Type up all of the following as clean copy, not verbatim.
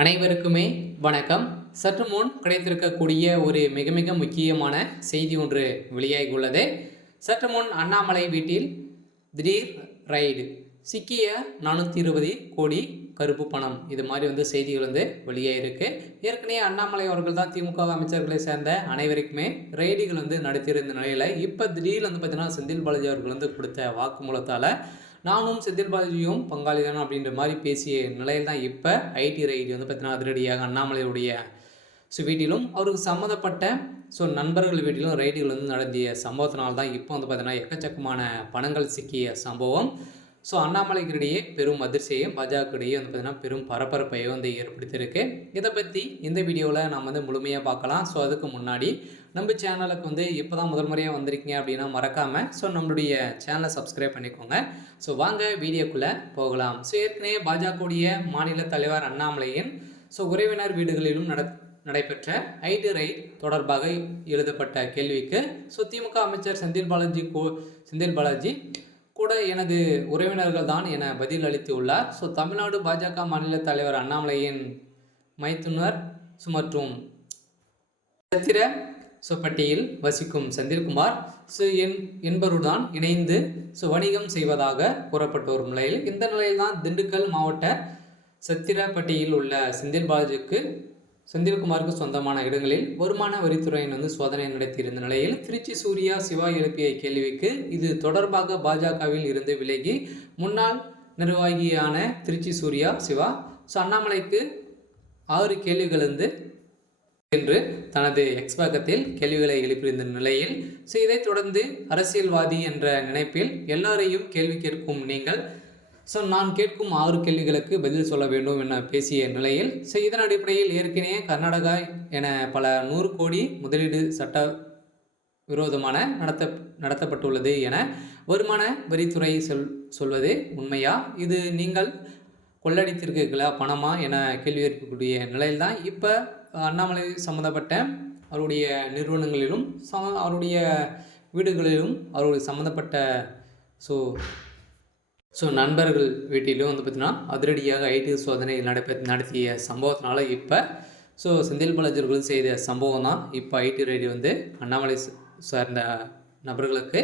அனைவருக்குமே வணக்கம். சற்று முன் கிடைத்திருக்கக்கூடிய ஒரு மிக மிக முக்கியமான செய்தி ஒன்று வெளியாகி உள்ளது. சற்று முன் அண்ணாமலை வீட்டில் திடீர் ரைடு, சிக்கிய 420 கோடி கருப்பு பணம், இது மாதிரி செய்திகள் வெளியாயிருக்கு. ஏற்கனவே அண்ணாமலை அவர்கள் தான் திமுக அமைச்சர்களை சேர்ந்த அனைவருக்குமே ரைடுகள் நடத்தியிருந்த நிலையில் இப்போ திடீர்னு பார்த்தீங்கன்னா செந்தில் பாலாஜி அவர்கள் கொடுத்த வாக்குமூலத்தால் நானும் செந்தில் பாலாஜியும் பங்காளி தானே அப்படின்ற மாதிரி பேசிய நிலையில் தான் இப்போ ஐடி ரைடு பார்த்தீங்கன்னா அதிரடியாக அண்ணாமலையுடைய வீட்டிலும் அவருக்கு சம்மந்தப்பட்ட நண்பர்கள் வீட்டிலும் ரைடுகள் நடத்திய சம்பவத்தினால்தான் தான் இப்போ பார்த்தீங்கன்னா எக்கச்சக்கமான பணங்கள் சிக்கிய சம்பவம் அண்ணாமலைக்கிடையே பெரும் அதிர்ச்சியையும் பாஜகடையே பார்த்தீங்கன்னா பெரும் பரபரப்பை ஏற்படுத்தியிருக்கு. இதை பற்றி இந்த வீடியோவில் நாம் முழுமையாக பார்க்கலாம். அதுக்கு முன்னாடி நம்ம சேனலுக்கு இப்போ தான் முதல் முறையாக வந்திருக்கீங்க அப்படின்னா மறக்காமல் நம்மளுடைய சேனலை சப்ஸ்கிரைப் பண்ணிக்கோங்க. வாங்க வீடியோக்குள்ளே போகலாம். ஏற்கனவே பாஜகவுடைய மாநில தலைவர் அண்ணாமலையின் உறவினர் வீடுகளிலும் நடைபெற்ற ஐடி ரைட் தொடர்பாக எழுதப்பட்ட கேள்விக்கு திமுக அமைச்சர் செந்தில் பாலாஜி கூட எனது உறவினர்கள் தான் என பதில் அளித்துள்ளார். தமிழ்நாடு பாஜக மாநில தலைவர் அண்ணாமலையின் மைத்துனர் மற்றும் சத்திர பட்டியில் வசிக்கும் செந்தில்குமார் என்பவருடன் இணைந்து வணிகம் செய்வதாக கூறப்பட்டு வரும் நிலையில் இந்த நிலையில்தான் திண்டுக்கல் மாவட்ட சத்திரப்பட்டியில் உள்ள செந்தில்குமாருக்கு சொந்தமான இடங்களில் வருமான வரித்துறையின் சோதனை நடத்தியிருந்த நிலையில் திருச்சி சூர்யா சிவா எழுப்பிய கேள்விக்கு இது தொடர்பாக பாஜகவில் இருந்து விலகி முன்னாள் நிர்வாகியான திருச்சி சூர்யா சிவா அண்ணாமலைக்கு 6 கேள்விகள் என்று தனது எக்ஸ் பக்கத்தில் கேள்விகளை எழுப்பியிருந்த நிலையில் இதைத் தொடர்ந்து அரசியல்வாதி என்ற நினைப்பில் எல்லாரையும் கேள்வி கேட்கும் நீங்கள் நான் கேட்கும் 6 கேள்விகளுக்கு பதில் சொல்ல வேண்டும் என பேசிய நிலையில் இதன் அடிப்படையில் ஏற்கனவே கர்நாடகா என பல 100 கோடி முதலீடு சட்ட விரோதமான நடத்தப்பட்டுள்ளது என வருமான வரித்துறை சொல்வது உண்மையா? இது நீங்கள் கொள்ளடித்திருக்கீங்களா பணமா என கேள்வி எழுப்பக்கூடிய நிலையில்தான் இப்போ அண்ணாமலை சம்மந்தப்பட்ட அவருடைய நிறுவனங்களிலும் அவருடைய வீடுகளிலும் அவருடைய சம்மந்தப்பட்ட நண்பர்கள் வீட்டிலும் பார்த்திங்கன்னா அதிரடியாக ஐடி சோதனை நடத்திய சம்பவத்தினால இப்போ செந்தில் பாலாஜி செய்த சம்பவம் தான் இப்போ ஐடி ரைடு அண்ணாமலை சார்ந்த நபர்களுக்கு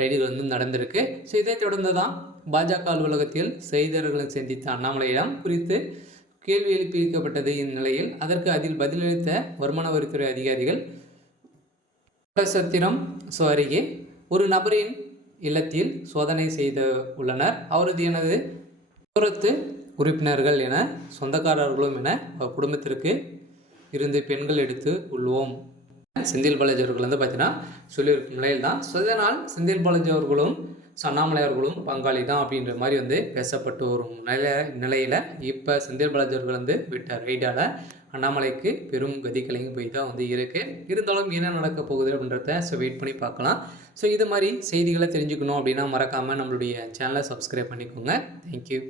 ரைடுகள் நடந்திருக்கு. இதைத் தொடர்ந்து தான் பாஜக அலுவலகத்தில் செய்தியாளர்களை சந்தித்த அண்ணாமலையிடம் குறித்து கேள்வி எழுப்பியிருக்கப்பட்டது. இந்நிலையில் அதற்கு அதில் பதிலளித்த வருமான வரித்துறை அதிகாரிகள் சத்திரம் அருகே ஒரு நபரின் இல்லத்தில் சோதனை செய்து உள்ளனர். அவரது எனது தூரத்து உறுப்பினர்கள் என சொந்தக்காரர்களும் என குடும்பத்திற்கு இருந்து பெண்கள் எடுத்து உள்ளோம் செந்தில் பாலாஜி அவர்கள் பார்த்தீங்கன்னா சொல்லியிருக்கும் நிலையில் தான் இதனால் செந்தில் பாலாஜி அவர்களும் அண்ணாமலை அவர்களும் பங்காளி தான் அப்படின்ற மாதிரி பேசப்பட்டு வரும் நிலையில் இப்போ செந்தில் பாலாஜி அவர்கள் விட்ட ரைடால் அண்ணாமலைக்கு பெரும் கதிகலங்கி போய் தான் இருக்குது. இருந்தாலும் என்ன நடக்க போகுது அப்படின்றத வெயிட் பண்ணி பார்க்கலாம். இது மாதிரி செய்திகளை தெரிஞ்சுக்கணும் அப்படின்னா மறக்காமல் நம்மளுடைய சேனலை சப்ஸ்கிரைப் பண்ணிக்கோங்க. தேங்க்யூ.